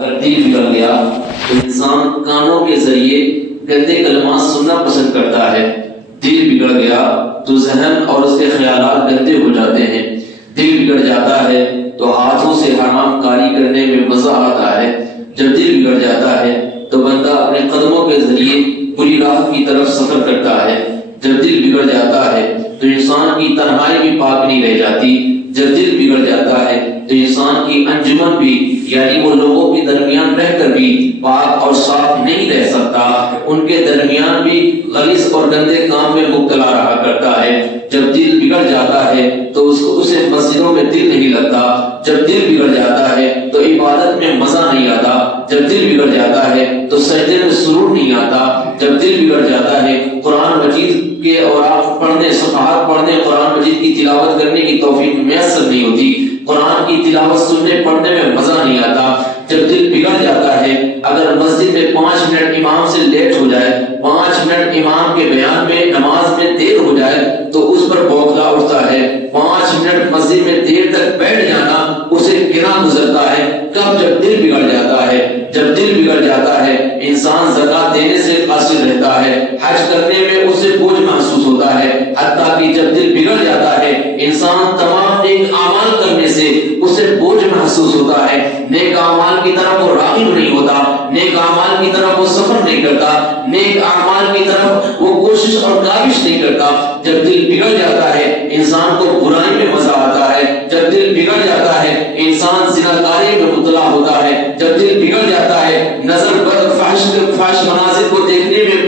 اگر دل بگڑ گیا تو انسان کانوں کے ذریعے گندے کلمات سننا پسند کرتا ہے. دل بگڑ گیا تو ذہن اور اس کے خیالات گندے ہو جاتے ہیں. دل بگڑ جاتا ہے تو ہاتھوں سے حرام کاری کرنے میں مزہ آتا ہے. جب دل بگڑ جاتا ہے تو بندہ اپنے قدموں کے ذریعے بری راہ کی طرف سفر کرتا ہے. جب دل بگڑ جاتا ہے تو انسان کی تنہائی بھی پاک نہیں رہ جاتی. جب دل بگڑ جاتا ہے تو انسان کی انجمن بھی یعنی وہ لوگوں کے درمیان رہ کر بھی پاک اور صاف نہیں رہ سکتا. ان کے درمیان بھی غلیظ اور گندے کام میں مبتلا رہا کرتا ہے. جب دل بگڑ جاتا ہے تو اسے مسجدوں میں دل نہیں لگتا. جب دل بگڑ جاتا ہے تو عبادت میں مزہ نہیں آتا. جب دل بگڑ جاتا ہے تو سجدے میں سرور نہیں آتا. جب دل بگڑ جاتا ہے قرآن مجید کے اوراق پڑھنے صفحات پڑھنے قرآن مجید کی تلاوت کرنے کی توفیق میسر نہیں ہوتی. قرآن کی تلاوت سننے پڑھنے میں مزہ نہیں آتا. جب دل بگڑ جاتا ہے اگر مسجد میں 5 منٹ امام سے لیٹ ہو جائے 5 منٹ امام کے بیان میں نماز میں دیر ہو جائے تو اس پر بوکھلا اٹھتا ہے. 5 منٹ مسجد میں دیر تک بیٹھ جانا اسے گنا گزرتا ہے. کب؟ جب دل بگڑ جاتا ہے. جب دل بگڑ جاتا ہے انسان زکات دینے سے قاصر رہتا ہے. حج کرنے میں اسے بوجھ محسوس ہوتا ہے. حتیٰ کہ جب دل بگڑ جاتا ہے انسان تمام نیک اعمال کرنے سے اسے بوجھ محسوس ہوتا ہے. نیک اعمال کی طرف وہ راغب نہیں ہوتا. نیک اعمال کی طرف وہ سفر نہیں کرتا. نیک اعمال کی طرف وہ کوشش اور کاوش نہیں کرتا. جب دل بگڑ جاتا ہے انسان کو برائی میں مزہ آتا ہے. جب دل بگڑ جاتا ہے انسان زناکاری میں مبتلا ہوتا ہے. جب دل بگڑ جاتا ہے نظر فحش مناظر کو دیکھنے میں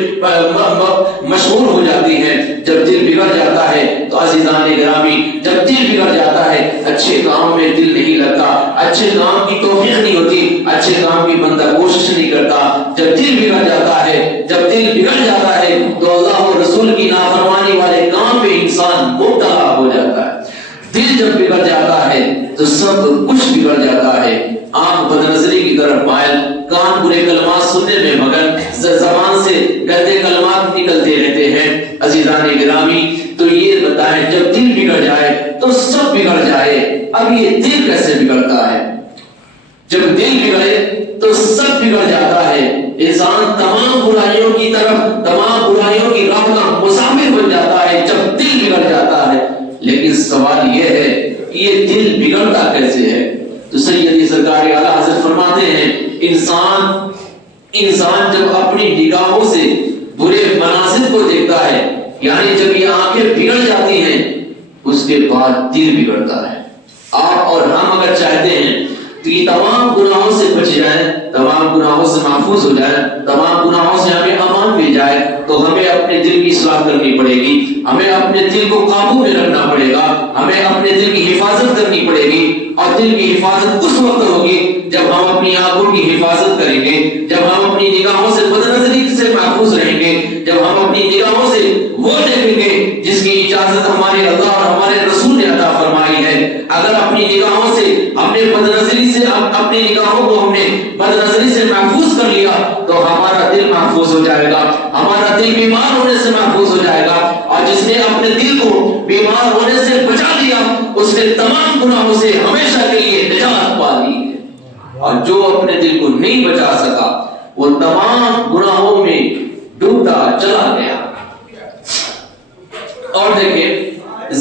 مشغول ہو جاتی ہے. جب دل بگڑ جاتا ہے تو عزیزان گرامی جب دل بگڑ جاتا ہے اچھے کام میں دل نہیں لگتا. اچھے کام کی توفیق نہیں ہوتی. اچھے کام کی بندہ کوشش نہیں کرتا. جب دل بگڑ جاتا ہے جب دل بگڑ جاتا ہے تو اللہ و رسول کی نافرمانی والے کام پہ انسان مبتلا ہو جاتا ہے. دل جب بگڑ جاتا ہے تو سب کچھ بگڑ جاتا ہے. آنکھ بدنظری کی طرف مائل, کان برے کلمات سننے میں مگن, زبان سے گندے کلمات نکلتے رہتے ہیں. عزیزان گرامی تو یہ بتائیں جب دل بگڑ جائے تو سب بگڑ جائے. اب یہ دل کیسے بگڑتا ہے؟ جب دل بگڑے تو سب بگڑ جاتا ہے. انسان تمام برائیوں کی طرف تمام برائیوں کی راہ کا مسافر بن جاتا ہے جب دل بگڑ جاتا ہے. لیکن سوال یہ ہے کہ یہ دل بگڑتا کیسے ہے؟ تو سیدی سرکار اعلیٰ حضرت فرماتے ہیں انسان جب اپنی نگاہوں سے برے مناظر کو دیکھتا ہے یعنی جب یہ آنکھیں بگڑ جاتی ہیں اس کے بعد دل بگڑتا ہے. آپ اور ہم اگر چاہتے ہیں تو یہ تمام گناہوں سے بچ جائیں, تمام گناہوں سے محفوظ ہو جائیں, تمام گناہوں سے ہمیں امان مل جائے تو ہمیں اپنے دل کی اصلاح کرنی پڑے گی. ہمیں اپنے دل کو قابو میں رکھنا پڑے گا. ہمیں اپنے دل کی حفاظت کرنی پڑے گی. اور دل کی حفاظت اس وقت ہوگی جب ہم اپنی آنکھوں کی حفاظت کریں گے, جب ہم اپنی نگاہوں سے بدنظری سے محفوظ رہیں گے, جب ہم اپنی نگاہوں سے وہ دیکھیں گے جس کی اجازت ہمارے اللہ اور ہمارے رسول نے عطا فرمائی ہے. اگر اپنی نگاہوں سے ہم نے بدنظری سے اپنی نگاہوں کو ہم نے بدنظری سے محفوظ کر لیا تو ہمارا دل محفوظ ہو جائے گا. ہمارا دل بیمار ہونے سے محفوظ ہو جائے گا. اور جس نے اپنے دل کو بیمار ہونے سے بچا لیا اس نے تمام گناہوں سے ہمیشہ کے لیے نجات پا لی. اور جو اپنے دل کو نہیں بچا سکا وہ تمام گناہوں میں ڈوبتا چلا گیا. اور دیکھیں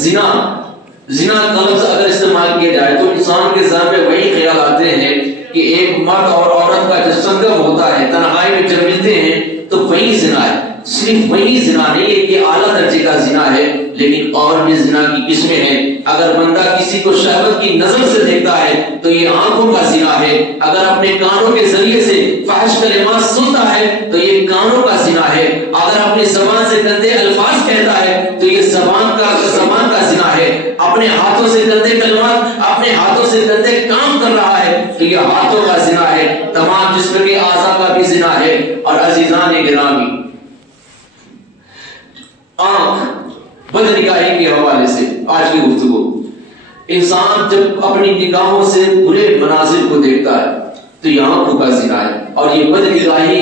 زنا کا لفظ اگر استعمال کیا جائے تو انسان کے ذہن میں وہی خیال آتے ہیں کہ ایک مرد اور عورت کا جب سنگم ہوتا ہے تنہائی میں جب ملتے ہیں تو وہی زنا ہے. صرف وہی زنا نہیں ہے کہ اعلیٰ درجے کا زنا ہے لیکن اور بھی زنا کی قسمیں ہیں. اگر بندہ کسی کو شہوت کی نظر سے دیکھتا ہے تو یہ آنکھوں کا زنا ہے. اگر اپنے کانوں کے ذریعے سے فحش کلمات سنتا ہے تو یہ کانوں کا زنا ہے. اگر اپنی زبان سے گندے الفاظ کہتا ہے تو یہ زبان کا زنا ہے. اپنے ہاتھوں سے گندے کلمات اپنے ہاتھوں سے گندے کام کر رہا ہے تو یہ ہاتھوں کا زنا ہے. تمام جسم کے اعضاء کا بھی زنا ہے. اور عزیزان گرامی آنکھ بد نگاہی کے حوالے سے آج کی گفتگو, انسان جب اپنی نگاہوں سے برے مناظر کو دیکھتا ہے تو یہ آنکھوں کا زنا ہے. اور یہ بد نگاہی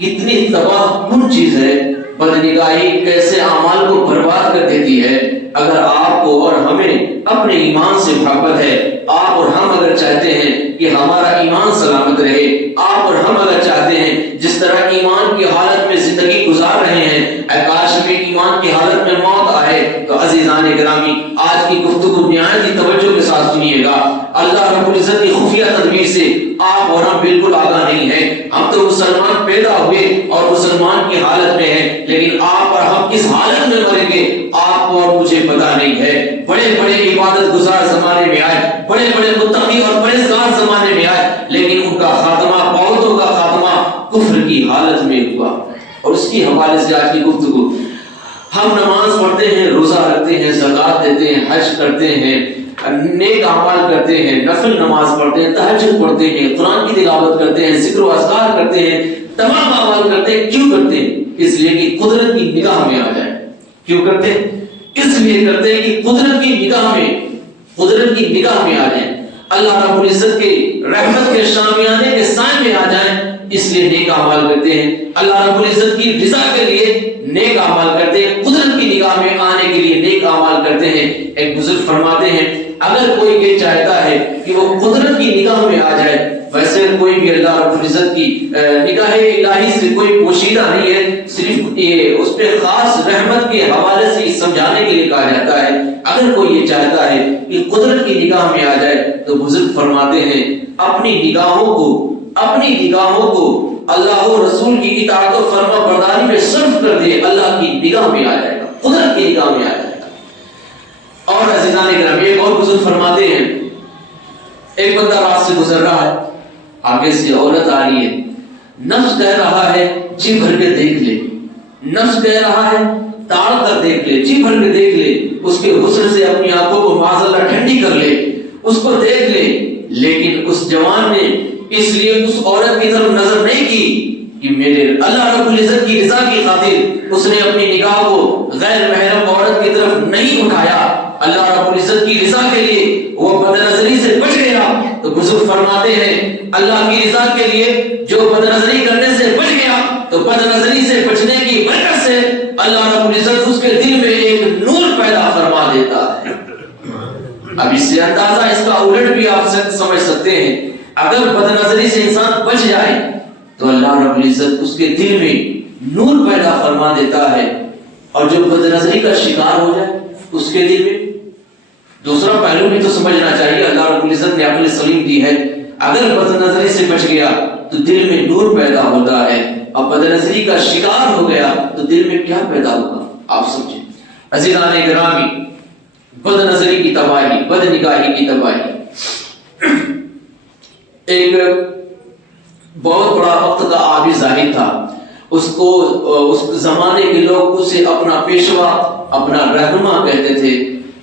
اتنی تباہ کن چیز ہے بدنگاہی کیسے اعمال کو برباد کر دیتی ہے۔ اگر آپ کو اور ہمیں اپنے ایمان سے محبت ہے، آپ اور ہم اگر چاہتے ہیں کہ ہمارا ایمان سلامت رہے، آپ اور ہم اگر چاہتے ہیں جس طرح ایمان کی حالت میں زندگی گزار رہے ہیں کاش میں ایمان کی حالت میں موت آئے، تو عزیزان گرامی آج کی گفتگو نہایت ہی توجہ کے ساتھ سنیے گا۔ اللہ رب العزت کی خفیہ تدبیر سے آپ اور ہم بالکل آگاہ نہیں ہیں۔ ہم تو مسلمان پیدا ہوئے اور مسلمان کی حالت میں ہیں، لیکن آپ اور ہم کس حالت میں مریں گے آپ کو اور مجھے پتا نہیں ہے۔ بڑے بڑے عبادت گزار زمانے میں آئے، بڑے بڑے متقی اور پرہیزگار زمانے میں آئے، لیکن ان کا خاتمہ، بہتوں کا خاتمہ کفر کی حالت میں ہوا۔ اور اس کی حوالے سے آج کی گفتگو، ہم نماز پڑھتے ہیں، روزہ رکھتے ہیں، زکوٰۃ دیتے ہیں، حج کرتے ہیں، نیک اعمال کرتے ہیں، نفل نماز پڑھتے ہیں، تہجد پڑھتے ہیں، قرآن کی تلاوت کرتے ہیں، ذکر و اذکار کرتے ہیں، تمام اعمال کرتے ہیں۔ کیوں کرتے ہیں؟ اس لیے کہ قدرت کی نگاہ میں آ جائے۔ کیوں کرتے ہیں؟ اس لیے کرتے ہیں کہ قدرت کی نگاہ میں آ جائیں، اللہ رب العزت کے رحمت کے شامیانے کے سائے میں آ جائیں، اس لیے نیک اعمال کرتے ہیں۔ اللہ رب العزت کی رضا کے لیے نیک اعمال کرتے ہیں، قدرت کی نگاہ میں آنے کے لیے نیک اعمال کرتے ہیں۔ ایک بزرگ فرماتے ہیں اگر کوئی یہ چاہتا ہے کہ وہ قدرت کی نگاہ میں آ جائے، ویسے کوئی بھی اللہ رب العزت کی نگاہ الہی سے کوئی پوشیدہ نہیں ہے، صرف یہ اس پہ خاص رحمت کے حوالے سے سمجھانے کے لیے کہا جاتا ہے۔ اگر کوئی یہ چاہتا ہے کہ قدرت کی نگاہ میں آ جائے تو بزرگ فرماتے ہیں اپنی نگاہوں کو اللہ و رسول کی اطاعت و فرما برداری میں صرف کر دے، اللہ کی نگاہ میں آ جائے گا، قدرت کی نگاہ میں آ جائے گا۔ اور عزیزان گرامی ایک اور بزرگ فرماتے ہیں ایک بندہ رات سے گزر رہا ہے، آگے سے عورت آ رہی ہے، نفس کہہ رہا ہے جی بھر کے دیکھ لے، نفس کہہ رہا ہے تاڑ کر دیکھ لے، جی بھر کے دیکھ لے، اس کے حسن سے اپنی آنکھوں کو معاذ اللہ ٹھنڈی کر لے، اس کو دیکھ لے۔ لیکن اس جوان نے اس لیے اس عورت کی طرف نظر نہیں کی کہ میرے اللہ رب العزت کی رضا کی خاطر اس نے اپنی نگاہ کو غیر محرم عورت کی طرف نہیں اٹھایا، اللہ رب العزت کی رضا کے لیے وہ بد نظری سے بچ گیا۔ تو بزرگ فرماتے ہیں اللہ کی رضا کے لیے جو بد نظری کرنے سے بچ گیا، تو بد نظری سے بچنے کی برکت سے اللہ رب العزت اس کے دل میں ایک نور پیدا فرما دیتا ہے۔ اب اس سے اندازہ اس کا الٹ بھی آپ سمجھ سکتے ہیں، اگر بد نظری سے انسان بچ جائے تو اللہ رب العزت اس کے دل میں نور پیدا فرما دیتا ہے، اور جو بد نظری کا شکار ہو جائے اس کے دل میں دوسرا پہلو بھی تو سمجھنا چاہیے، اللہ رب العزت نے عقل سلیم دی ہے، اگر بد نظری سے بچ گیا تو دل میں نور پیدا ہوتا ہے، اور بد نظری کا شکار ہو گیا تو دل میں کیا پیدا ہوگا آپ سمجھیں۔ عزیزان گرامی بد نظری کی تباہی، بد نگاہی کی تباہی۔ ایک بہت بڑا وقت کا عابد زاہد تھا، اس زمانے کے لوگ اسے اپنا پیشوا، اپنا رہنما کہتے تھے۔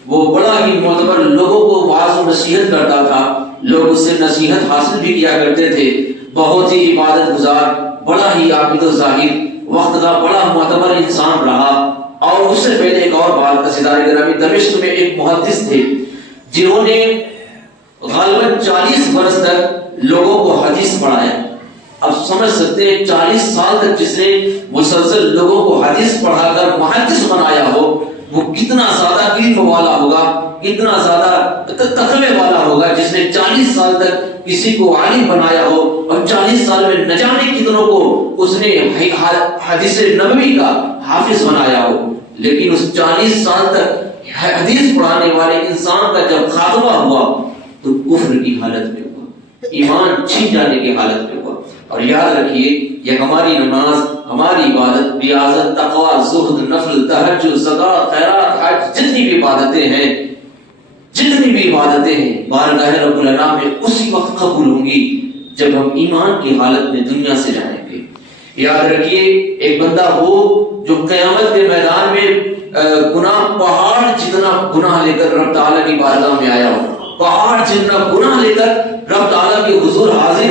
وہ بڑا ہی معتبر، لوگوں کو واعظ و نصیحت کرتا تھا، لوگ اس سے نصیحت حاصل بھی کیا کرتے تھے۔ بہت ہی عبادت گزار، بڑا ہی عابد و زاہد، وقت کا بڑا معتبر انسان رہا۔ اور اس سے پہلے ایک اور بات، عزیزان گرامی، دمشق میں ایک محدث تھے جنہوں نے غالباً 40 برس تک لوگوں کو حدیث پڑھایا۔ اب سمجھ سکتے ہیں 40 سال تک جس نے مسلسل لوگوں کو حدیث پڑھا کر محدث بنایا ہو، وہ کتنا زیادہ علم والا ہوگا، کتنا زیادہ تقوی والا ہوگا جس نے 40 سال تک کسی کو عالم بنایا ہو، اور 40 سال میں نہ جانے کتنوں کو اس نے حدیث نبوی کا حافظ بنایا ہو۔ لیکن اس 40 سال تک حدیث پڑھانے والے انسان کا جب خاتمہ ہوا تو کفر کی حالت میں ہوا، ایمان چھن جانے کی حالت میں ہوا۔ اور یاد رکھیے یہ ہماری نماز، ہماری عبادت، ریاضت، تقوی، زہد، نفل، تہجد، زکوٰۃ، خیرات، حج، جتنی بھی عبادتیں ہیں بارگاہ رب العالمین میں اسی وقت قبول ہوں گی جب ہم ایمان کی حالت میں دنیا سے جائیں گے۔ یاد رکھیے ایک بندہ ہو جو قیامت کے میدان میں گناہ پہاڑ جتنا گناہ لے کر رب تعالیٰ کی بارگاہ میں آیا ہو، پہاڑ جتنا گناہ لے کر رب تعالیٰ کے حضور حاضر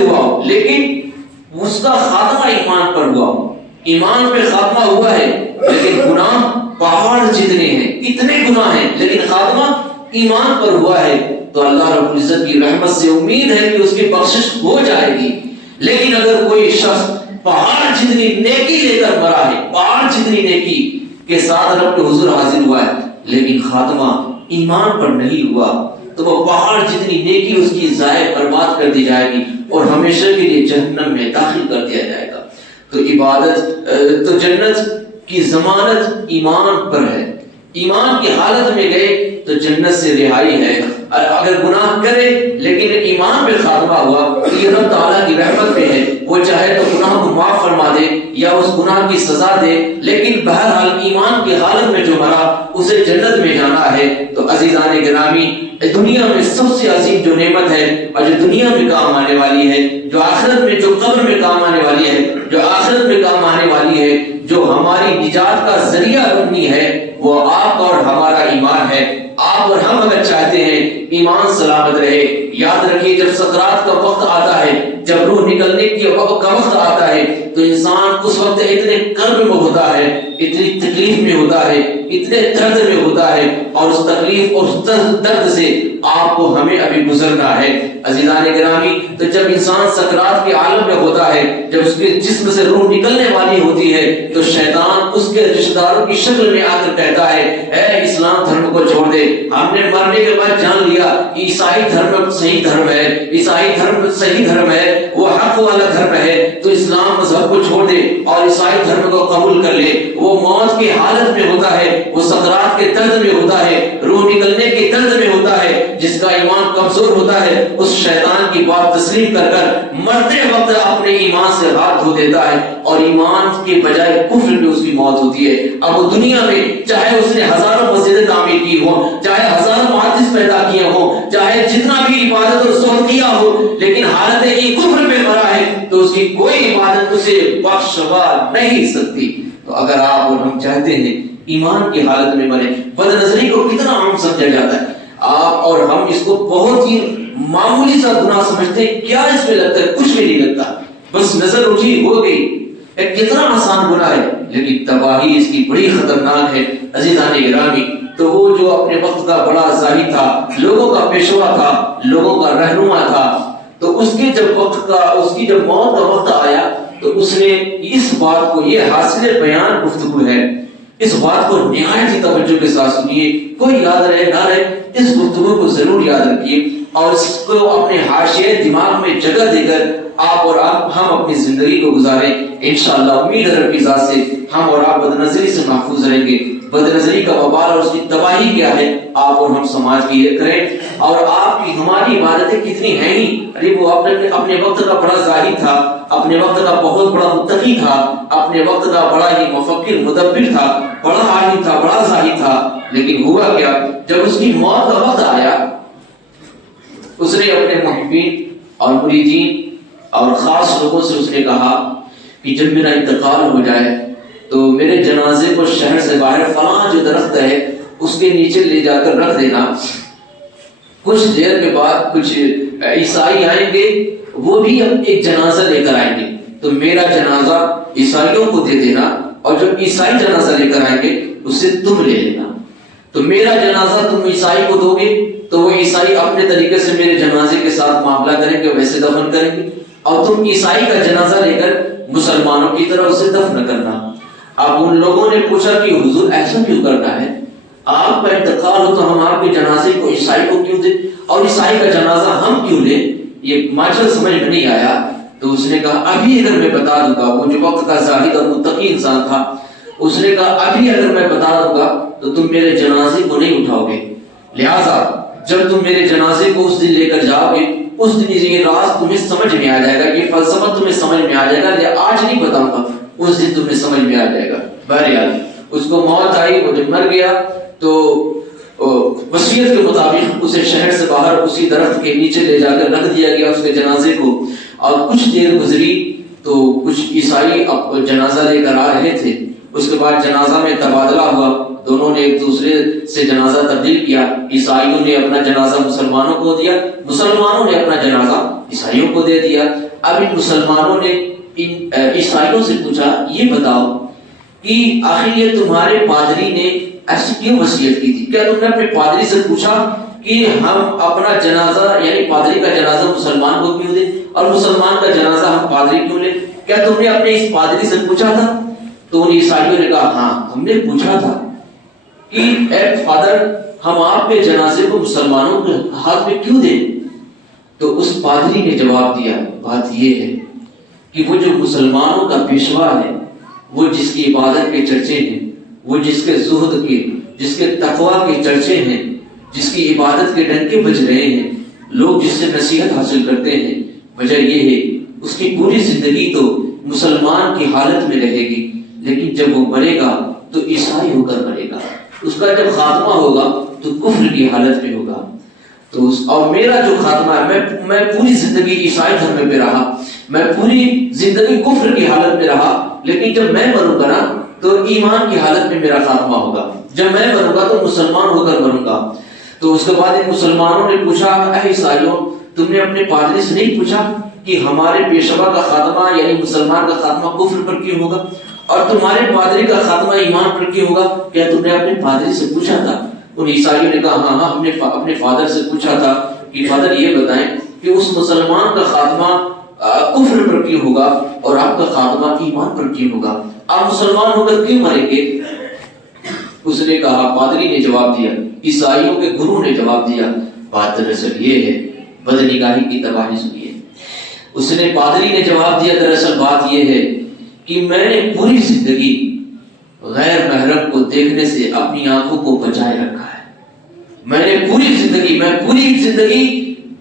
ہوا ہو، لیکن اس کا خاتمہ ایمان پر ہوا ہو، ایمان پہ خاتمہ ہوا ہے، لیکن گناہ پہاڑ جتنے ہیں، اتنے گناہ ہیں، لیکن خاتمہ ایمان پر ہوا ہے، تو اللہ رب العزت کی رحمت سے امید ہے کہ اس کی بخشش ہو جائے گی۔ لیکن اگر کوئی شخص پہاڑ جتنی نیکی لے کر مرا ہے، پہاڑ جتنی نیکی کے ساتھ رب کے حضور حاضر ہوا ہے، لیکن خاتمہ ایمان پر نہیں ہوا تو وہ پہاڑ جتنی نیکی اس کی ضائع برباد کر دی جائے گی اور ہمیشہ کے لیے جہنم میں داخل کر دیا جائے گا۔ تو عبادت تو جنت کی ضمانت ایمان پر ہے، ایمان کی حالت میں گئے تو جنت سے رہائی ہے، اگر گناہ کرے لیکن ایمان پہ خاتمہ ہوا تو یہ رب تعالیٰ کی رحمت پہ ہے، وہ چاہے تو گناہ کو معاف فرما دے یا اس گناہ کی سزا دے، لیکن بہرحال ایمان کی حالت میں جو مرا اسے جنت میں جانا ہے۔ تو عزیزان گرامی، دنیا میں سب سے عظیم جو نعمت ہے اور جو دنیا میں کام آنے والی ہے، جو آخرت میں، جو قبر میں کام آنے والی ہے، جو آخرت میں کام آنے والی ہے، جو ہماری نجات کا ذریعہ بننی ہے، وہ آپ اور ہمارا ایمان ہے۔ آپ اور ہم اگر چاہتے ہیں ایمان سلامت رہے، یاد رکھیے جب سکرات کا وقت آتا ہے، جب روح نکلنے کی وقت آتا ہے تو انسان اس وقت اتنے کرب میں ہوتا ہے، اتنی تکلیف میں ہوتا ہے، اتنے درد میں ہوتا ہے، اور اس تکلیف اور اس درد سے آپ کو ہمیں ابھی گزرنا ہے۔ عزیزان گرامی، تو جب انسان سکرات کے عالم میں ہوتا ہے، جب اس کے جسم سے روح نکلنے والی ہوتی ہے تو شیطان اس کے رشتہ داروں کی شکل میں آ کر کہتا ہے، اے اسلام دھرم کو چھوڑ دے، ہم نے مرنے کے بعد جان لیا عیسائی دھرم صحیح دھرم ہے، عیسائی دھرم صحیح دھرم ہے، وہ حق والا دھرم ہے، تو اسلام مذہب کو چھوڑ دے اور عیسائی دھرم کو قبول کر لے۔ وہ موت کی حالت میں ہوتا ہے، وہ سکرات کے درد میں ہوتا ہے، روح نکلنے کے درد میں ہوتا ہے۔ جس کا ایمان کمزور ہوتا ہے اس شیطان کی بات تسلیم کر کر مرتے وقت اپنے ایمان سے ہاتھ دھو دیتا ہے اور ایمان کے بجائے کفر میں اس کی موت ہوتی ہے۔ اب وہ دنیا میں چاہے اس نے ہزاروں مسجدیں تعمیر کی ہوں، چاہے ہزاروں محدث پیدا کیے ہوں، چاہے جتنا بھی عبادت اور زہد کیا ہو، لیکن حالت کفر میں مرا ہے تو اس کی کوئی عبادت اسے بخشوا نہیں سکتی۔ تو اگر آپ اور ہم چاہتے ہیں ایمان کی حالت میں مرے، بد نظری کو کتنا عام سمجھا جاتا ہے، آپ اور ہم اس کو بہت ہی معمولی سا گناہ سمجھتے ہیں، کیا اس میں لگتا ہے؟ کچھ بھی نہیں لگتا، بس نظر اٹھی ہو گئی، ایک کتنا آسان گناہ ہے، لیکن تباہی اس کی بڑی خطرناک ہے۔ عزیزان گرامی، تو وہ جو اپنے وقت کا بڑا زاہد تھا، لوگوں کا پیشوا تھا، لوگوں کا رہنما تھا، تو اس کی جب موت کا وقت آیا تو اس نے اس بات کو، یہ حاصل بیان گفتگو ہے، اس بات کو نہایت ہی توجہ کے ساتھ سنیے، کوئی یاد رہے نہ رہے اس گفتگو کو ضرور یاد رکھیے اور اس کو اپنے حاشیے دماغ میں جگہ دے کر آپ اور ہم اپنی زندگی کو گزاریں۔ انشاءاللہ امید ہے رب کی ذات سے ہم اور آپ بد نظری سے محفوظ رہیں گے۔ بد نظری کا وبال اور اس کی تباہی کیا ہے آپ اور ہم سماج کی کریں، اور آپ کی ہماری عبادتیں کتنی ہیں ہی، ارے وہ اپنے وقت کا بڑا زاہد تھا، اپنے وقت کا بہت بڑا متقی تھا، اپنے وقت کا بڑا ہی مفکر مدبر تھا، بڑا عالم تھا، بڑا زاہد تھا، لیکن ہوا کیا؟ جب اس کی موت کا وقت آیا اس نے اپنے محبین اور مریدین اور خاص لوگوں سے اس نے کہا کہ جب میرا انتقال ہو جائے تو میرے جنازے کو شہر سے باہر فلاں جو درخت ہے اس کے نیچے لے جا کر رکھ دینا، کچھ دیر کے بعد کچھ عیسائی آئیں گے، وہ بھی ایک جنازہ لے کر آئیں گے، تو میرا جنازہ عیسائیوں کو دے دینا اور جو عیسائی جنازہ لے کر آئیں گے اسے تم لے لینا۔ تو میرا جنازہ تم عیسائی کو دو گے تو وہ عیسائی اپنے طریقے سے میرے جنازے کے ساتھ معاملہ کریں گے، ویسے دفن کریں گے، اور تم عیسائی کا جنازہ لے کر مسلمانوں کی طرح اسے دفن کرنا۔ اب ان لوگوں نے پوچھا کہ حضور ایسا کیوں کرنا ہے؟ آپ کا انتقال ہو تو ہم آپ کے جنازے کو عیسائی کو کیوں دیں اور عیسائی کا جنازہ ہم کیوں لیں؟ یہ ماجرا سمجھ میں نہیں آیا۔ تو اس نے کہا ابھی اگر میں بتا دوں گا، وہ جو وقت کا زاہد اور متقی انسان تھا، اس نے کہا ابھی اگر میں بتا دوں گا تو تم میرے جنازے کو نہیں اٹھاؤ گے، لہٰذا جب تم میرے جنازے کو اس دن لے کر جاؤ گے اس دن یہ راز تمہیں سمجھ میں آ جائے گا، یہ فلسفہ تمہیں سمجھ میں آ جائے گا، یہ آج نہیں بتاؤں گا، اس دن تمہیں سمجھ میں آ جائے گا۔ بہرحال اس کو موت آئی، وہ جب مر گیا تو وصیت کے مطابق اسے شہر سے باہر اسی درخت کے نیچے لے جا کر رکھ دیا گیا اس کے جنازے کو، اور کچھ دیر گزری تو کچھ عیسائی جنازہ لے کر آ رہے تھے، اس کے بعد جنازہ میں تبادلہ ہوا، دونوں نے ایک دوسرے سے جنازہ تبدیل کیا، عیسائیوں نے اپنا جنازہ مسلمانوں کو دیا، مسلمانوں نے اپنا جنازہ عیسائیوں کو دے دیا۔ اب ان مسلمانوں نے ان عیسائیوں سے پوچھا یہ بتاؤ کہ آخر یہ تمہارے پادری نے ایسی کیوں وصیت کی تھی؟ کیا تم نے اپنے پادری سے پوچھا کہ ہم اپنا جنازہ یعنی پادری کا جنازہ مسلمان کو کیوں دیں؟ اور مسلمان کا جنازہ ہم پادری کیوں لیں؟ کیا تم نے اپنے اس پادری سے پوچھا تھا؟ تو ان عیسائیوں نے کہا ہاں ہم نے پوچھا تھا کہ اے فادر ہم آپ کے جنازے کو مسلمانوں کے ہاتھ میں کیوں دیں؟ تو اس پادری نے جواب دیا بات یہ ہے کہ وہ جو مسلمانوں کا پیشوا ہے، وہ جس کی عبادت کے چرچے ہیں، وہ جس کے زہد کے، جس کے تقوی کے چرچے ہیں، جس کی عبادت کے ڈنکے بج رہے ہیں، لوگ جس سے نصیحت حاصل کرتے ہیں، وجہ یہ ہے اس کی پوری زندگی تو مسلمان کی حالت میں رہے گی، لیکن جب وہ مرے گا تو عیسائی ہو کر مرے گا، اس کا جب خاتمہ ہوگا تو کفر کی حالت میں ہوگا۔ تو اور میرا جو خاتمہ ہے، میں پوری زندگی عیسائی دھرم پہ رہا، میں پوری زندگی کفر کی حالت میں رہا، لیکن جب میں مروں گا نا تو ایمان کی حالت میں میرا خاتمہ ہوگا، جب میں مروں گا تو مسلمان ہو کر مروں گا۔ تو اس کے بعد ان مسلمانوں نے پوچھا اے عیسائیوں تم نے اپنے پادری سے نہیں پوچھا کہ ہمارے پیشوا کا خاتمہ یعنی مسلمان کا خاتمہ کفر پر کیوں ہوگا اور تمہارے پادری کا خاتمہ ایمان پر کیوں ہوگا؟ کیا تم نے اپنے پادری سے پوچھا تھا؟ ان عیسائیوں نے کہا ہاں ہم نے اپنے فادر سے پوچھا تھا کہ فادر یہ بتائیں کہ اس مسلمان کا خاتمہ کفر پر کیوں ہوگا اور آپ کا خاتمہ ایمان پر کیوں ہوگا؟ آپ مسلمان ہو کر کیوں مریں گے؟ اس نے کہا، پادری نے جواب دیا، عیسائیوں کے گرو نے جواب دیا، بات دراصل یہ ہے، بدنگاہی کی تباہی سنیے۔ اس نے پادری نے جواب دیا، دراصل بات یہ ہے کہ میں نے پوری زندگی غیر محرم کو دیکھنے سے اپنی آنکھوں کو بچائے رکھا ہے، میں پوری زندگی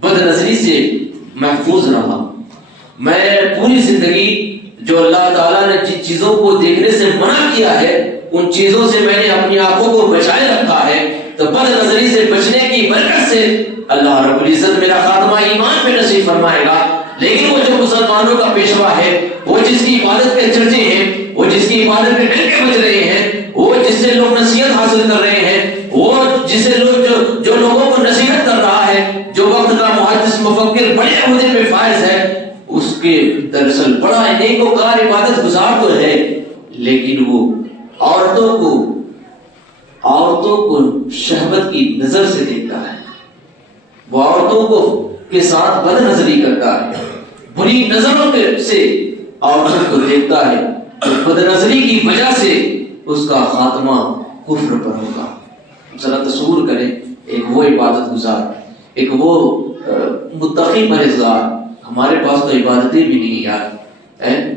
بد نظری سے محفوظ رہا، میں پوری زندگی جو اللہ تعالیٰ نے جن چیزوں کو دیکھنے سے منع کیا ہے ان چیزوں سے میں نے اپنی آنکھوں کو بچائے رکھا ہے، تو بد نظری سے بچنے کی برکت سے اللہ رب العزت میرا خاتمہ ایمان پہ نصیب فرمائے گا۔ لیکن وہ جو مسلمانوں کا پیشوا ہے، وہ جس کی عبادت کے چرچے ہیں، وہ جس کی عبادت کے ڈنکے بج رہے ہیں، وہ جس سے لوگ نصیحت حاصل کر رہے ہیں، وہ جسے لوگ جو لوگوں کو نصیحت کر رہا ہے، جو وقت کا محدث مفکر بڑے عہدے پہ فائز ہے، اس کے دراصل بڑا نیکوکار عبادت گزار تو ہے، لیکن وہ عورتوں کو شہوت کی نظر سے دیکھتا ہے، وہ عورتوں کے ساتھ بد نظری کرتا ہے، بری نظروں سے عورتوں کو دیکھتا ہے، بد نظری کی وجہ سے اس کا خاتمہ کفر پر ہوگا۔ ذرا تصور کریں، ایک وہ عبادت گزار، ایک وہ متقی پرہیزگار، ہمارے پاس تو عبادتیں بھی نہیں یار،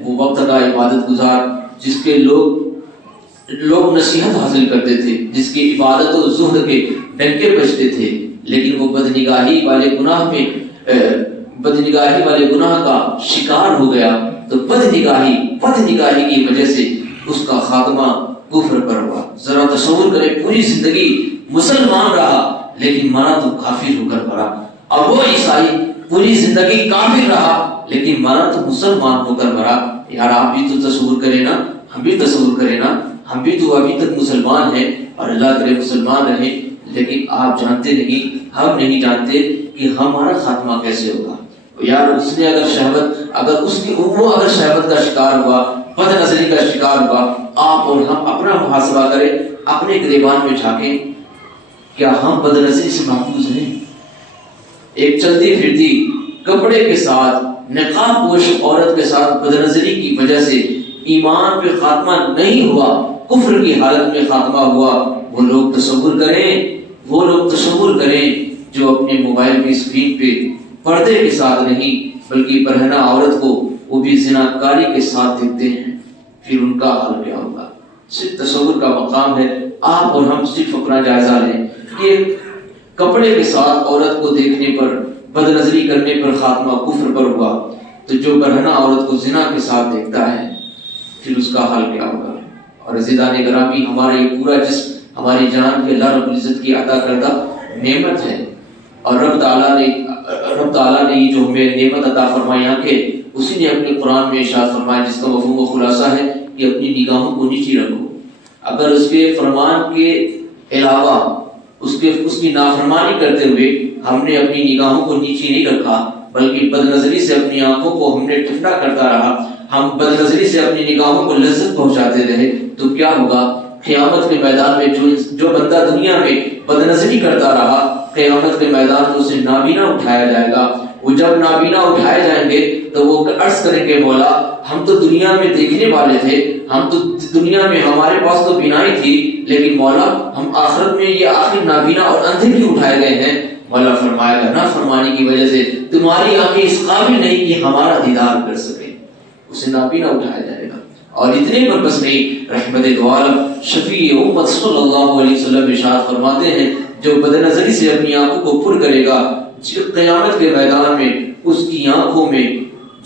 وہ وقت کا عبادت گزار جس کے لوگ نصیحت حاصل کرتے تھے، جس کی عبادت و زہد کے ڈنکے بجتے تھے، لیکن وہ بدنگاہی والے گناہ کا شکار ہو گیا، تو بدنگاہی کی وجہ سے اس کا خاتمہ کفر پر ہوا۔ ذرا تصور کریں، پوری زندگی مسلمان رہا لیکن مرا تو کافر ہو کر مرا، اور وہ عیسائی پوری زندگی کافر رہا لیکن مرا تو مسلمان ہو کر مرا۔ یار آپ بھی تو تصور کریں نا، ہم بھی تصور کریں نا، ہم بھی تو ابھی تک مسلمان ہیں اور اللہ کرے مسلمان رہیں، لیکن آپ جانتے نہیں، ہم نہیں جانتے کہ ہمارا خاتمہ کیسے ہوگا۔ یار اس نے اگر شہوت کا شکار ہوا، بد نظری کا شکار ہوا، آپ اور ہم اپنا محاسبہ کریں، اپنے گریبان میں جھانکیں، کیا ہم بد نظری سے محفوظ ہیں؟ ایک چلتی پھرتی کپڑے کے ساتھ نقاب پوش عورت کے ساتھ بد نظری کی وجہ سے ایمان پہ خاتمہ نہیں ہوا، کفر کی حالت میں خاتمہ ہوا، وہ لوگ تصور کریں جو اپنے موبائل کی اسکرین پہ پردے کے ساتھ نہیں بلکہ برہنہ عورت کو وہ بھی زناکاری کے ساتھ دیکھتے ہیں، پھر ان کا حال کیا ہوگا؟ صرف تصور کا مقام ہے۔ آپ اور ہم صرف اپنا جائزہ لیں کہ کپڑے کے ساتھ عورت کو دیکھنے پر، بد نظری کرنے پر خاتمہ کفر پر ہوا، تو جو برہنہ عورت کو زنا کے ساتھ دیکھتا ہے پھر اس کا حال کیا ہوگا؟ اور عزیزان گرامی، ہمارا یہ پورا جسم ہماری جان کے اللہ رب العزت کی عطا کردہ نعمت ہے، اور رب تعالیٰ نے یہ جو ہمیں نعمت عطا فرمائی آنکھیں، اسی نے اپنے قرآن میں ارشاد فرمایا جس کا مفہوم و خلاصہ ہے کہ اپنی نگاہوں کو نیچی رکھو۔ اگر اس کے فرمان کے علاوہ اس کی نافرمانی کرتے ہوئے ہم نے اپنی نگاہوں کو نیچی نہیں رکھا بلکہ بد نظری سے اپنی آنکھوں کو ہم نے ٹھنڈا کرتا رہا، ہم بد نظری سے اپنی نگاہوں کو لذت پہنچاتے رہے، تو کیا ہوگا؟ قیامت کے میدان میں جو بندہ دنیا میں بد نظری کرتا رہا، قیامت کے میدان میں اسے نابینا اٹھایا جائے گا۔ وہ جب نابینا اٹھائے جائیں گے تو وہ عرض کریں گے مولا ہم تو دنیا میں دیکھنے والے تھے، ہم تو دنیا میں ہمارے پاس تو بینائی تھی، لیکن مولا ہم آخرت میں یہ آخر نابینا اور اندھے کیوں اٹھائے گئے ہیں؟ مولا فرمائے گا نافرمانی کی وجہ سے تمہاری آنکھیں اس قابل نہیں کہ ہمارا دیدار کر سکیں، اسے نابینا اٹھایا جائے گا۔ اور اتنے پر بس نہیں، رحمت دو عالم شفیع امت صلی اللہ علیہ وسلم ارشاد فرماتے ہیں جو بد نظری سے اپنی آنکھوں کو پر کرے گا، قیامت کے میدان میں اس کی آنکھوں میں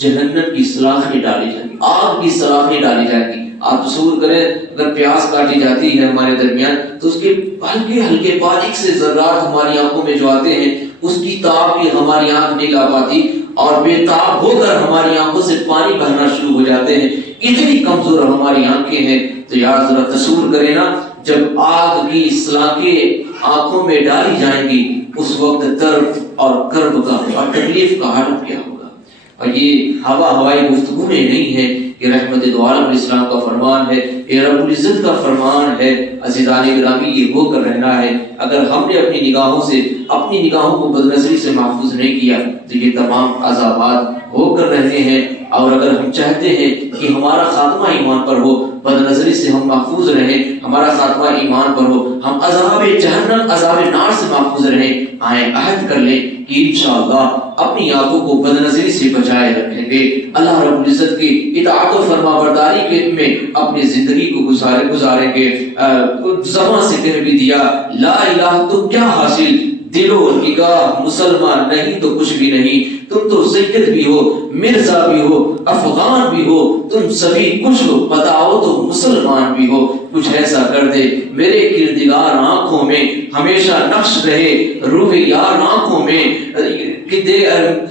جہنم کی سلاخیں ڈالی جائیں گی، آگ کی سلاخیں ڈالی جائیں گی۔ آپ تصور کریں اگر پیاز کاٹی جاتی ہے ہمارے درمیان تو اس کے ہلکے ہلکے باریک سے ذرات ہماری آنکھوں میں جو آتے ہیں اس کی تاب بھی ہماری آنکھ نہیں لا پاتی، اور بے تاب ہو کر ہماری آنکھوں سے پانی بہنا شروع ہو جاتے ہیں، اتنی کمزور ہماری آنکھیں ہیں۔ تو یار ذرا تصور کریں نا، جب آگ کی سلاخیں آنکھوں میں ڈالی جائیں گی اس وقت درد اور کرب کا اور تکلیف کا حالت کیا ہوگا۔ اور یہ ہوائی گفتگو میں نہیں ہے، یہ رحمت دو عالم علیہ السلام کا فرمان ہے، یہ رب العزت کا فرمان ہے۔ عزیزان گرامی یہ ہو کر رہنا ہے، اگر ہم نے اپنی نگاہوں کو بد نظری سے محفوظ نہیں کیا تو یہ تمام عذابات ہو کر رہنے ہیں۔ اور اگر ہم چاہتے ہیں کہ ہمارا خاتمہ ایمان پر ہو، بد نظری سے ہم محفوظ رہیں، ہمارا خاتمہ ایمان پر ہو، ہم عذاب جہنم عذاب نار سے محفوظ رہیں، آئیں عہد کر لیں کہ انشاءاللہ اپنی آنکھوں کو بد نظری سے بچائے رکھیں گے، اللہ رب العزت کی اطاعت و فرما برداری کے میں اپنی زندگی کو گزاریں گے۔ زبان سے کہہ بھی دیا لا الہ تو کیا حاصل، دل و نگاہ مسلمان نہیں تو کچھ بھی نہیں، تم تو سید بھی ہو، مرزا بھی ہو، افغان بھی ہو، تم سبھی کچھ ہو، بتاؤ تو مسلمان بھی ہو۔ کچھ ایسا کر دے میرے کردگار آنکھوں میں ہمیشہ نقش رہے، روح یار آنکھوں میں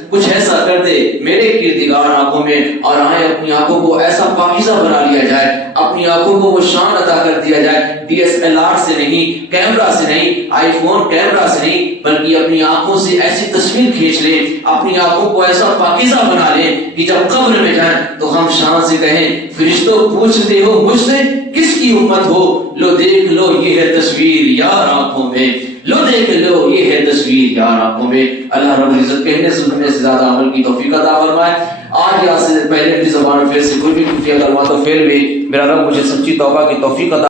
کچھ ایسا کر دے میرے کردگار آنکھوں میں، اور آئے اپنی آنکھوں کو ایسا پاکیزہ بنا لیا جائے، اپنی آنکھوں کو وہ شان عطا کر دیا جائے، DSLR سے نہیں، کیمرہ سے نہیں، آئی فون کیمرہ سے نہیں، بلکہ اپنی آنکھوں سے ایسی تصویر کھینچ لیں، اپنی آنکھوں کو ایسا پاکیزہ بنا لیں کہ جب قبر میں جائیں تو ہم شان سے کہیں فرشتوں پوچھتے ہو مجھ سے کس کی امت ہو، لو دیکھ لو یہ ہے تصویر یار آنکھوں میں، لو دیکھ لو یہ ہے تصویر یار آنکھوں میں۔ اللہ رب العزت کہنے سننے سے زیادہ عمل کی توفیق عطا فرمائے۔ آج یا سے پہلے اپنی زبان پھر سے کوئی بھی کیا کروا تو پھر بھی میرا رب مجھے سچی توبہ کی توفیق عطا